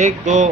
1 2